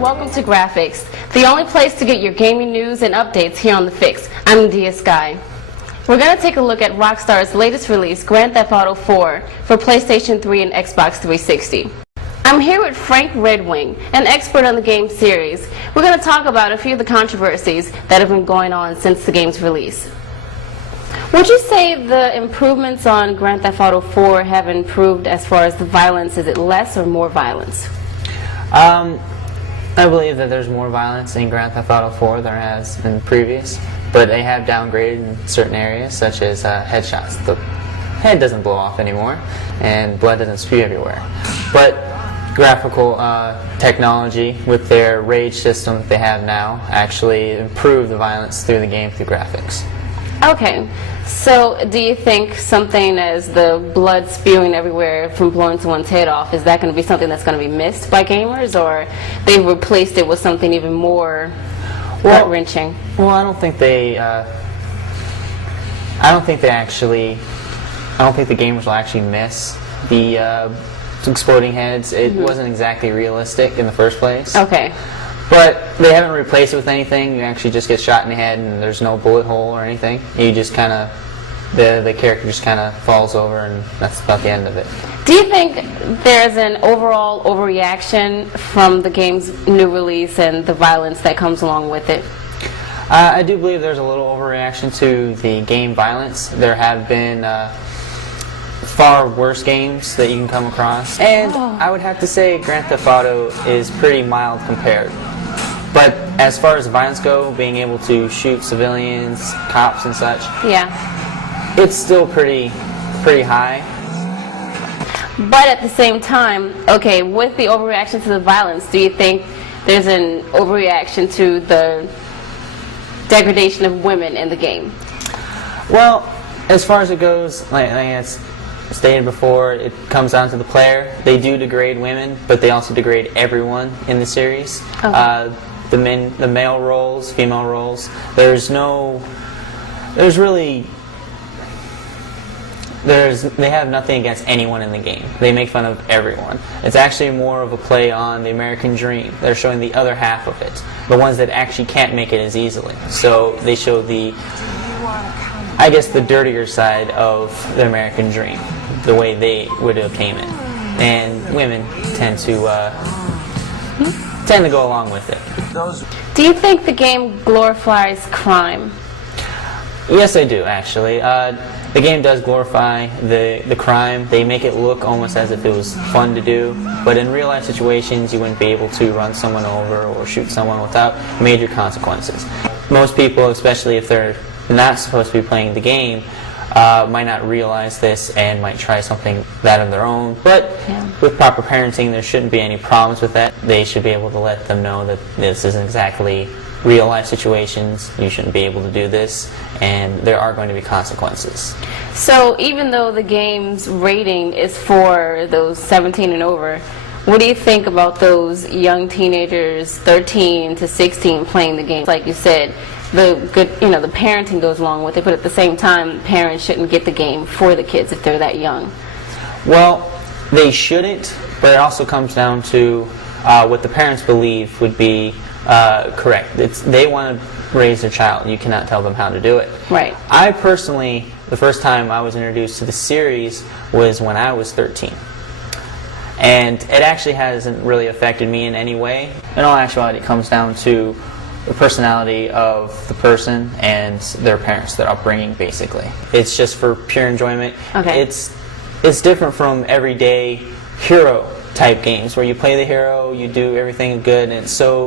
Welcome to Graphics, the only place to get your gaming news and updates here on The Fix. I'm Dia Sky. We're going to take a look at Rockstar's latest release, Grand Theft Auto 4, for PlayStation 3 and Xbox 360. I'm here with Frank Redwing, an expert on the game series. We're going to talk about a few of the controversies that have been going on since the game's release. Would you say the improvements on Grand Theft Auto 4 have improved as far as the violence? Is it less or more violence? I believe that there's more violence in Grand Theft Auto 4 than there has in previous, but they have downgraded in certain areas, such as headshots. The head doesn't blow off anymore, and blood doesn't spew everywhere. But graphical technology, with their rage system that they have now, actually improve the violence through the game through graphics. Okay, so do you think something as the blood spewing everywhere from blowing someone's head off, is that going to be something that's going to be missed by gamers, or they've replaced it with something even more gut-wrenching? Well, I don't think the gamers will actually miss the exploding heads. It wasn't exactly realistic in the first place. Okay. But they haven't replaced it with anything. You actually just get shot in the head and there's no bullet hole or anything. You just kind of, the character just kind of falls over, and that's about the end of it. Do you think there's an overall overreaction from the game's new release and the violence that comes along with it? I do believe there's a little overreaction to the game violence. There have been far worse games that you can come across. And I would have to say Grand Theft Auto is pretty mild compared. But as far as violence go, being able to shoot civilians, cops and such, yeah, it's still pretty high. But at the same time, okay, with the overreaction to the violence, do you think there's an overreaction to the degradation of women in the game? Well, as far as it goes, like it's stated before, it comes down to the player. They do degrade women, but they also degrade everyone in the series. Okay. The male roles, female roles. They have nothing against anyone in the game. They make fun of everyone. It's actually more of a play on the American dream. They're showing the other half of it, the ones that actually can't make it as easily. So they show the, I guess, the dirtier side of the American dream, the way they would obtain it. And women tend to go along with it. Do you think the game glorifies crime? Yes, I do, actually. The game does glorify the crime. They make it look almost as if it was fun to do, but in real life situations you wouldn't be able to run someone over or shoot someone without major consequences. Most people, especially if they're not supposed to be playing the game, might not realize this and might try something that on their own, but with proper parenting there shouldn't be any problems with that. They should be able to let them know that this isn't exactly real life situations, you shouldn't be able to do this, and there are going to be consequences. So even though the game's rating is for those 17 and over, what do you think about those young teenagers, 13 to 16, playing the game? Like you said, the parenting goes along with it, but at the same time, parents shouldn't get the game for the kids if they're that young. Well, they shouldn't, but it also comes down to what the parents believe would be correct. They want to raise their child. You cannot tell them how to do it. Right. I personally, the first time I was introduced to the series was when I was 13. And it actually hasn't really affected me in any way. In all actuality, it comes down to the personality of the person and their parents, their upbringing, basically. It's just for pure enjoyment. Okay. It's different from everyday hero type games where you play the hero, you do everything good, and it's so